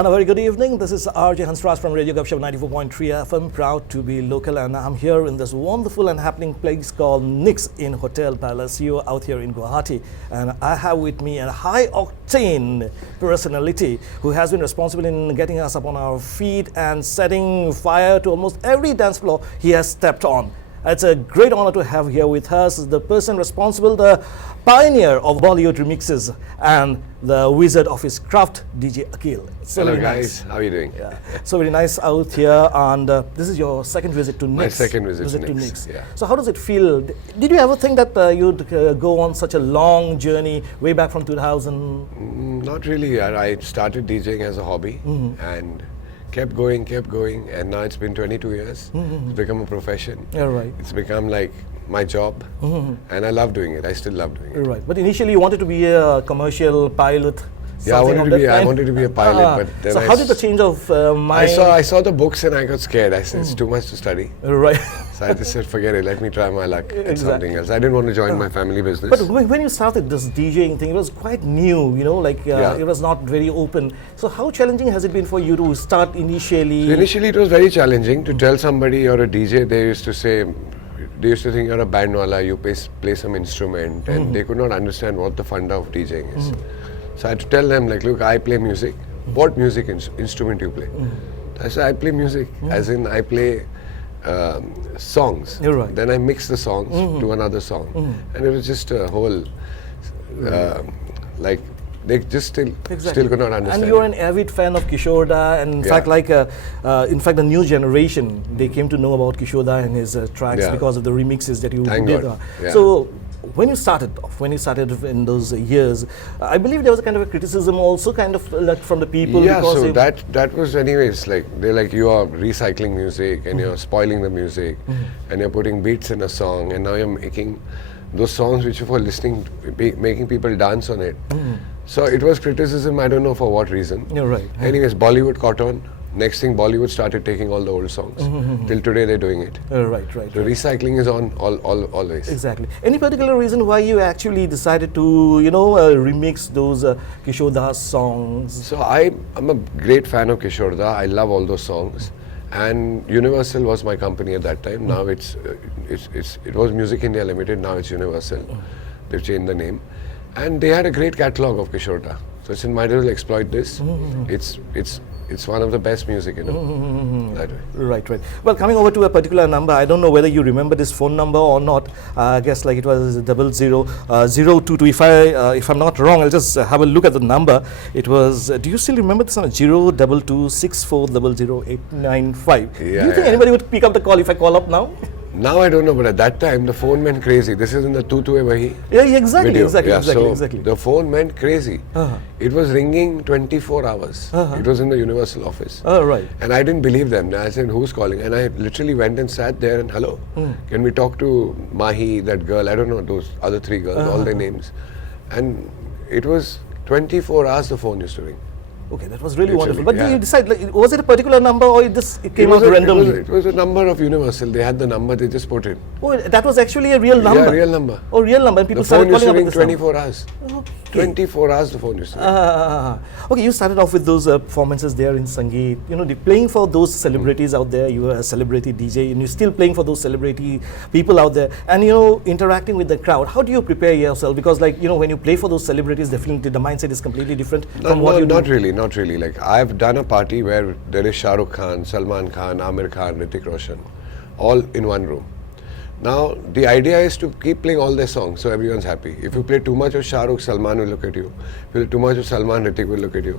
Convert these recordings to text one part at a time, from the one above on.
and a very good evening. This is Rj Hansie from Radio Gupshup 94.3 FM, proud to be local, and I'm here in this wonderful and happening place called Nix in Hotel Palacio out here in Guwahati. And I have with me a high-octane personality who has been responsible in getting us up on our feet and setting fire to almost every dance floor he has stepped on. It's a great honor to have here with us the person responsible, the pioneer of Bollywood remixes and the wizard of his craft, DJ Aqeel. So hello nice. guys, how are you doing? Yeah. So very nice out here, and this is your second visit to Nix. My second visit to Nix. Yeah. So how does it feel? Did you ever think that you'd go on such a long journey way back from 2000? Not really. I started DJing as a hobby and kept going, and now it's been 22 years. It's become a profession. Yeah, right. It's become like my job, and I love doing it. I still love doing it. Right. But initially you wanted to be a commercial pilot. Yeah, I wanted to be a pilot, but then so how did the change of mind? I saw the books and I got scared. I said it's too much to study. Right. So I just said forget it. Let me try my luck at something else. I didn't want to join my family business. But when you started this DJing thing, it was quite new. You know, like it was not very open. So how challenging has it been for you to start initially? So initially, it was very challenging to tell somebody you're a DJ. They used to think you're a bandwala, you play some instrument, and they could not understand what the funda of DJing is. So I had to tell them, like, look, I play music. What music instrument do you play? I said, I play music, as in I play songs. You're right. Then I mix the songs to another song. And it was just a whole, like, they just still could not understand. And you're an avid fan of Kishore Da, and in fact, like, the new generation, they came to know about Kishore Da and his tracks because of the remixes that you did. So, when you started in those years, I believe there was a kind of a criticism also, kind of like from the people. Yeah, so that was anyways, like, they're like, you are recycling music and you're spoiling the music and you're putting beats in a song, and now you're making those songs which are for listening, making people dance on it. So it was criticism, I don't know for what reason. You're right. Anyways, Bollywood caught on. Next thing, Bollywood started taking all the old songs. Till today, they're doing it. Right. So recycling is on always. Exactly. Any particular reason why you actually decided to, remix those Kishore Da songs? So I'm a great fan of Kishore Da. I love all those songs. And Universal was my company at that time. Now it was Music India Limited. Now it's Universal. They've changed the name, and they had a great catalogue of Kishore Da. So I said, might as well exploit this. It's one of the best music, that way. Right. Well, coming over to a particular number, I don't know whether you remember this phone number or not. I guess like it was 000222. If I'm not wrong, I'll just have a look at the number. It was. Do you still remember this number? 02264000895. Do you think anybody would pick up the call if I call up now? Now I don't know, but at that time the phone went crazy. This is in the Tu Tue Wahi. Yeah, exactly. The phone went crazy. It was ringing 24 hours. It was in the Universal office. Right. And I didn't believe them. I said, who's calling? And I literally went and sat there and, hello, can we talk to Mahi, that girl? I don't know, those other three girls, all their names. And it was 24 hours the phone used to ring. Okay, that was really wonderful. But did you decide, like, was it a particular number or it came out randomly? It was a number of Universal. They had the number, they just put it. Oh, that was actually a real number? Yeah, real number. Oh, real number. And people the phone started calling used to ring 24 hours. Okay. 24 hours the phone used to ring. Okay, you started off with those performances there in Sangeet. Playing for those celebrities out there. You were a celebrity DJ and you're still playing for those celebrity people out there. And, interacting with the crowd. How do you prepare yourself? Because, like, when you play for those celebrities, definitely the mindset is completely different from what you do. Not really. Like, I've done a party where there is Shah Rukh Khan, Salman Khan, Amir Khan, Hrithik Roshan, all in one room. Now, the idea is to keep playing all their songs so everyone's happy. If you play too much of Shah Rukh, Salman will look at you. If you play too much of Salman, Hrithik will look at you.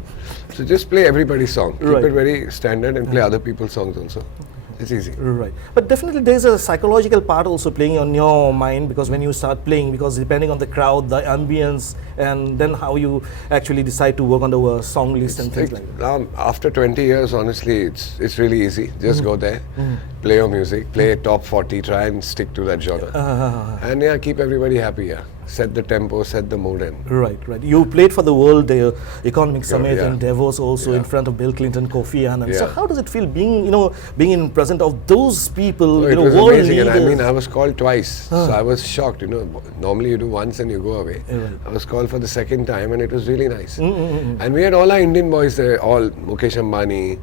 So just play everybody's song. Keep it very standard and play other people's songs also. It's easy. Right. But definitely there's a psychological part also playing on your mind, because when you start playing, because depending on the crowd, the ambience, and then how you actually decide to work on the song list and things like that. After 20 years, honestly, it's really easy. Just go there, play your music, play top 40, try and stick to that genre. And keep everybody happy, set the tempo, set the mood in. Right. You played for the World Economic Summit yeah. in Davos also in front of Bill Clinton, Kofi Annan. Yeah. So how does it feel being in present of those people, It was world amazing, leaders? and I mean, I was called twice, so I was shocked. Normally you do once and you go away. Right. I was called for the second time, and it was really nice. And we had all our Indian boys there, all Mukesh Ambani,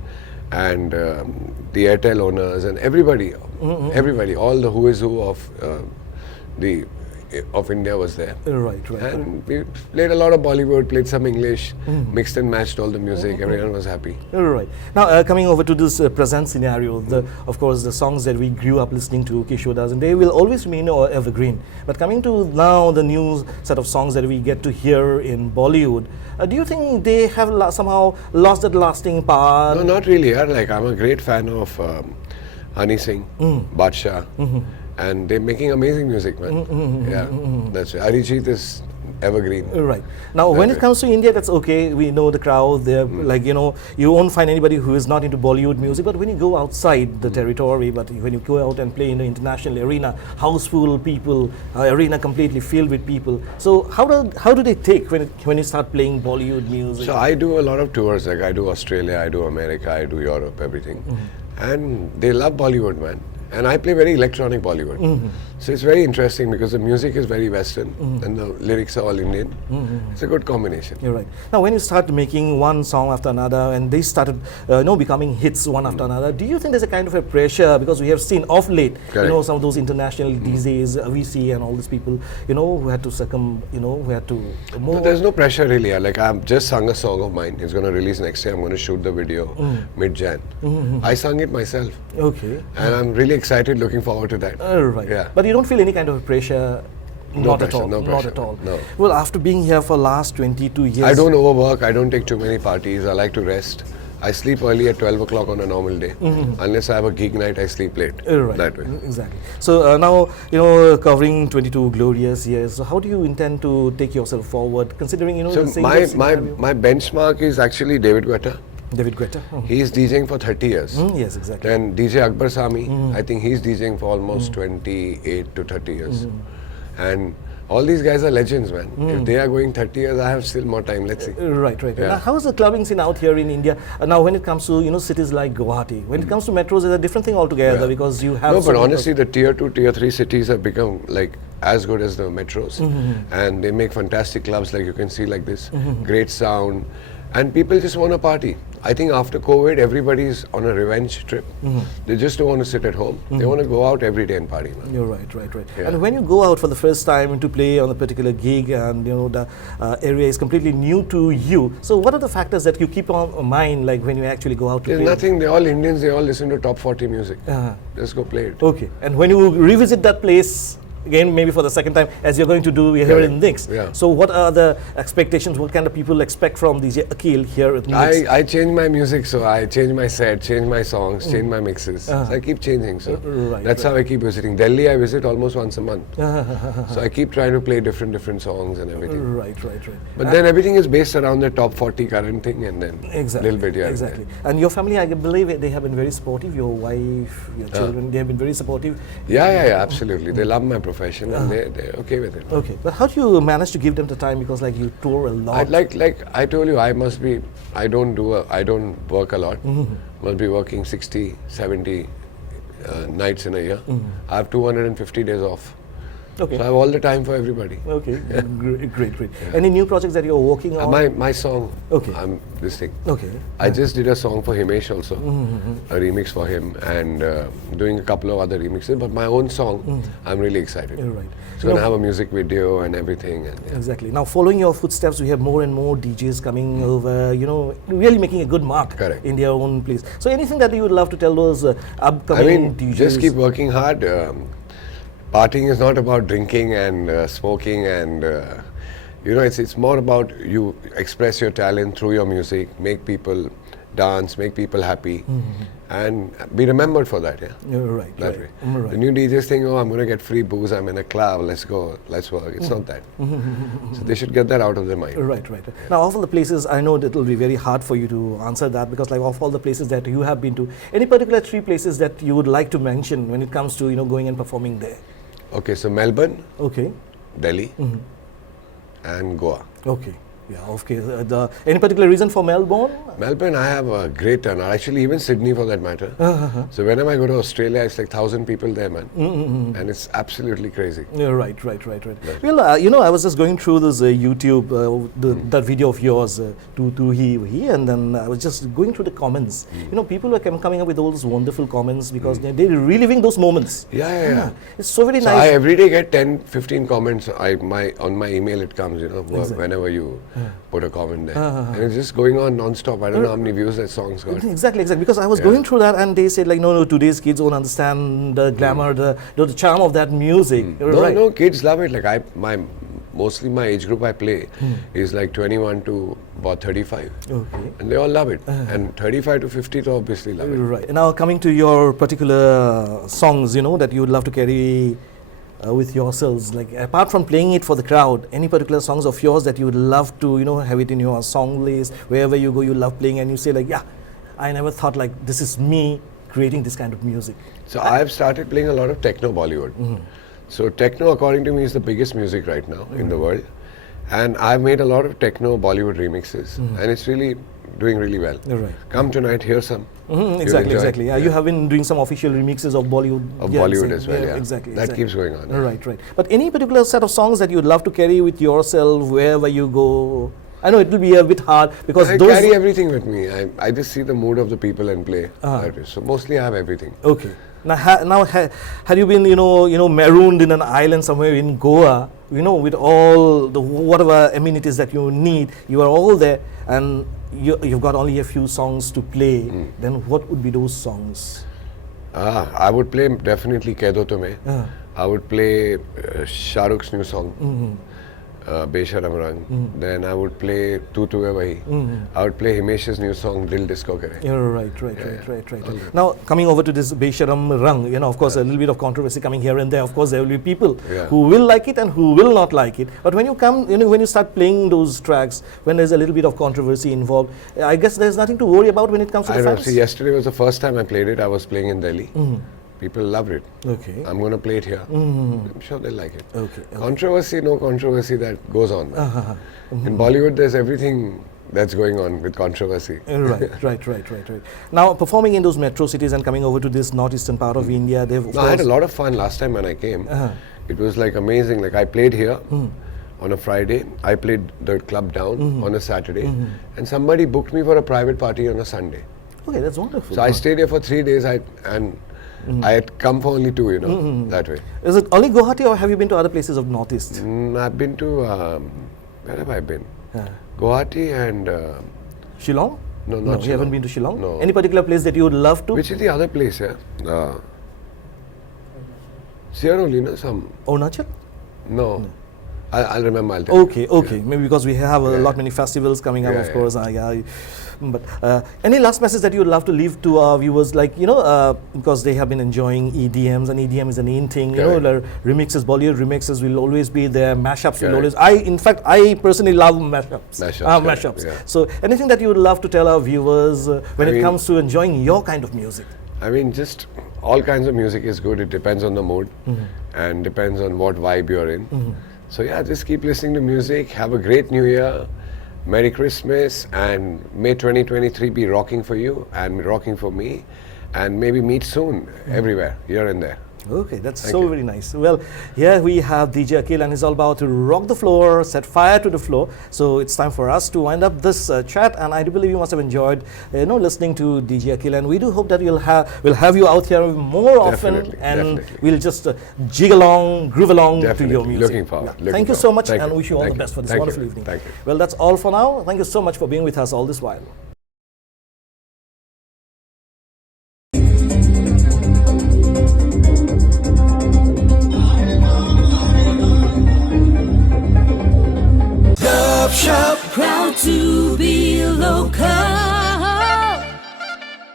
and the Airtel owners, and everybody, all the who is who of India was there. Right. And we played a lot of Bollywood, played some English, mixed and matched all the music. Everyone was happy. Right. Now, coming over to this present scenario, of course, the songs that we grew up listening to, Kishodas, and they will always remain evergreen. But coming to now the new set of songs that we get to hear in Bollywood, do you think they have somehow lost that lasting power? No, not really. Like, I'm a great fan of Honey Singh, Badshah. And they're making amazing music, man. That's it. Arijit is evergreen. Right. Now, when it comes to India, that's okay. We know the crowd. They're you won't find anybody who is not into Bollywood music. But when you go outside the territory, but when you go out and play in the international arena, houseful people, arena completely filled with people. So how do they take when you start playing Bollywood music? So I do a lot of tours. Like I do Australia, I do America, I do Europe, everything. And they love Bollywood, man. And I play very electronic Bollywood. So it's very interesting because the music is very Western and the lyrics are all Indian. It's a good combination. You're right. Now, when you start making one song after another and they started becoming hits one after another, do you think there's a kind of a pressure? Because we have seen off late, some of those international DJs, VC and all these people, who had to who had to move. No, there's no pressure really. Like I've just sung a song of mine. It's going to release next year. I'm going to shoot the video mid-Jan. I sung it myself. Okay. And I'm really excited, looking forward to that. Right. Yeah. But you don't feel any kind of pressure? Not at all. No pressure. Not at all. No. Well, after being here for last 22 years... I don't overwork. I don't take too many parties. I like to rest. I sleep early at 12 o'clock on a normal day. Unless I have a gig night, I sleep late. Right. That way. Exactly. So now, covering 22 glorious years, so how do you intend to take yourself forward, considering, so the same my benchmark is actually David Guetta. David Guetta. He's DJing for 30 years. Yes, exactly. And DJ Akbar Sami, I think he's DJing for almost 28 to 30 years. And all these guys are legends, man. If they are going 30 years, I have still more time. Let's see. Right. Yeah. Now, how is the clubbing scene out here in India? Now, when it comes to cities like Guwahati, when it comes to metros, it's a different thing altogether because you have. No, but honestly, the tier 2, tier 3 cities have become like as good as the metros, and they make fantastic clubs. Like you can see, like this, great sound, and people just want to party. I think after COVID, everybody's on a revenge trip. They just don't want to sit at home. They want to go out every day and party, man. You're right. Yeah. And when you go out for the first time to play on a particular gig and the area is completely new to you, so what are the factors that you keep on mind, like when you actually go out to There's play? nothing. They're all Indians. They all listen to top 40 music. Just go play it. Okay. And when you revisit that place, again, maybe for the second time, as you're going to do here in Nix. Yeah. So what are the expectations? What kind of people expect from DJ Aqeel here at Nix? I change my music, so I change my set, change my songs, change my mixes. So I keep changing. So that's how I keep visiting. Delhi, I visit almost once a month. So I keep trying to play different songs and everything. Right. But then everything is based around the top 40 current thing and then a little bit here. Exactly. And your family, I believe they have been very supportive. Your wife, your children, they have been very supportive. Yeah, absolutely. They love my profession and they're okay with it. Okay, but how do you manage to give them the time, because like you tour a lot? Like I told you, I don't work a lot. Must be working 60, 70 nights in a year. I have 250 days off. Okay. So I have all the time for everybody. Okay, great. Yeah. Any new projects that you're working on? My song. Okay. This thing. Okay. I just did a song for Himesh also, a remix for him, and doing a couple of other remixes. But my own song, I'm really excited. You're right. So I'm gonna have a music video and everything. And, Exactly. Now, following your footsteps, we have more and more DJs coming over. Really making a good mark in their own place. So, anything that you would love to tell those upcoming DJs? Just keep working hard. Partying is not about drinking and smoking and it's more about you express your talent through your music, make people dance, make people happy, and be remembered for that. Yeah, you're right. That way. Right. The new DJs think, I'm going to get free booze. I'm in a club. Let's go. Let's work. It's not that. So they should get that out of their mind. Right. Now, of all the places, I know that it will be very hard for you to answer that, because like of all the places that you have been to, any particular 3 places that you would like to mention when it comes to going and performing there? Okay, so Melbourne, okay, Delhi, and Goa. Okay. Yeah, okay. Any particular reason for Melbourne? Melbourne, I have a great turnout. Actually, even Sydney for that matter. So whenever I go to Australia, it's like 1,000 people there, man. And it's absolutely crazy. Yeah, right. Well, I was just going through this YouTube, that video of yours, to he, and then I was just going through the comments. People were coming up with all those wonderful comments because they're reliving those moments. Yeah. It's so very So nice. I every day get 10, 15 comments. On my email it comes, whenever you put a comment there. And it's just going on non-stop. I don't know how many views that song's got. Exactly. Because I was going through that and they said like, no, today's kids don't understand the glamour, the charm of that music. No, kids love it. Like mostly my age group I play is like 21 to about 35. Okay. And they all love it. And 35 to 50 to obviously love it. Right. Now coming to your particular songs, that you would love to carry with yourselves, like apart from playing it for the crowd, any particular songs of yours that you would love to have it in your song list, wherever you go you love playing, and you say like, yeah, I never thought like this is me creating this kind of music? So I've started playing a lot of techno Bollywood. So techno, according to me, is the biggest music right now in the world, and I've made a lot of techno Bollywood remixes, and it's really doing really well. Right. Come tonight, hear some. Exactly. Yeah, you have been doing some official remixes of Bollywood. Bollywood as well. Exactly. That keeps going on. Right. But any particular set of songs that you'd love to carry with yourself wherever you go? I know it will be a bit hard because I carry everything with me. I just see the mood of the people and play. So mostly I have everything. Okay. Now, had you been, marooned in an island somewhere in Goa, with all the whatever amenities that you need, you are all there, and you've got only a few songs to play, then what would be those songs? I would play definitely Kedo Tumhe. I would play Shah Rukh's new song, Besharam Rang. Then I would play Tu Tu Hai Wahi. I would play Himesh's new song Dil Disco Kare. Right. Now coming over to this Besharam Rang, of course a little bit of controversy coming here and there. Of course there will be people who will like it and who will not like it. But when you come, when you start playing those tracks, when there's a little bit of controversy involved, I guess there's nothing to worry about when it comes to the fans. See, yesterday was the first time I played it. I was playing in Delhi. People loved it. Okay. I'm going to play it here. I'm sure they'll like it. Okay. Controversy, no controversy, that goes on. In Bollywood, there's everything that's going on with controversy. Right. Now, performing in those metro cities and coming over to this northeastern part of India, I had a lot of fun last time when I came. It was like amazing. Like I played here on a Friday. I played the club down on a Saturday. And somebody booked me for a private party on a Sunday. Okay, that's wonderful. So I stayed here for 3 days I had come for only 2, that way. Is it only Guwahati or have you been to other places of Northeast? I've been to, where have I been? Guwahati and... Shillong? No, not Shillong. You haven't been to Shillong? No. Any particular place that you would love to? Which is the other place, Sierra some... Arunachal? No. I'll remember, I'll tell you. Okay. Maybe because we have many festivals coming up, of course. But any last message that you would love to leave to our viewers, like, because they have been enjoying EDMs, and EDM is an in thing, the remixes, Bollywood remixes will always be there, mashups will always, I personally love mashups. Yeah. So anything that you would love to tell our viewers when it comes to enjoying your kind of music? I mean, just all kinds of music is good. It depends on the mood and depends on what vibe you're in. So yeah, just keep listening to music. Have a great New Year. Merry Christmas, and may 2023 be rocking for you and rocking for me, and maybe meet soon everywhere, here and there. Okay, that's very nice. Well, here we have DJ Aqeel, and he's all about to rock the floor, set fire to the floor. So it's time for us to wind up this chat, and I do believe you must have enjoyed, listening to DJ Aqeel, and we do hope that we'll have you out here more often, and we'll just jig along, groove along to your music. Looking forward. Thank you so much, and wish you all the best for this wonderful evening. Thank you. Well, that's all for now. Thank you so much for being with us all this while.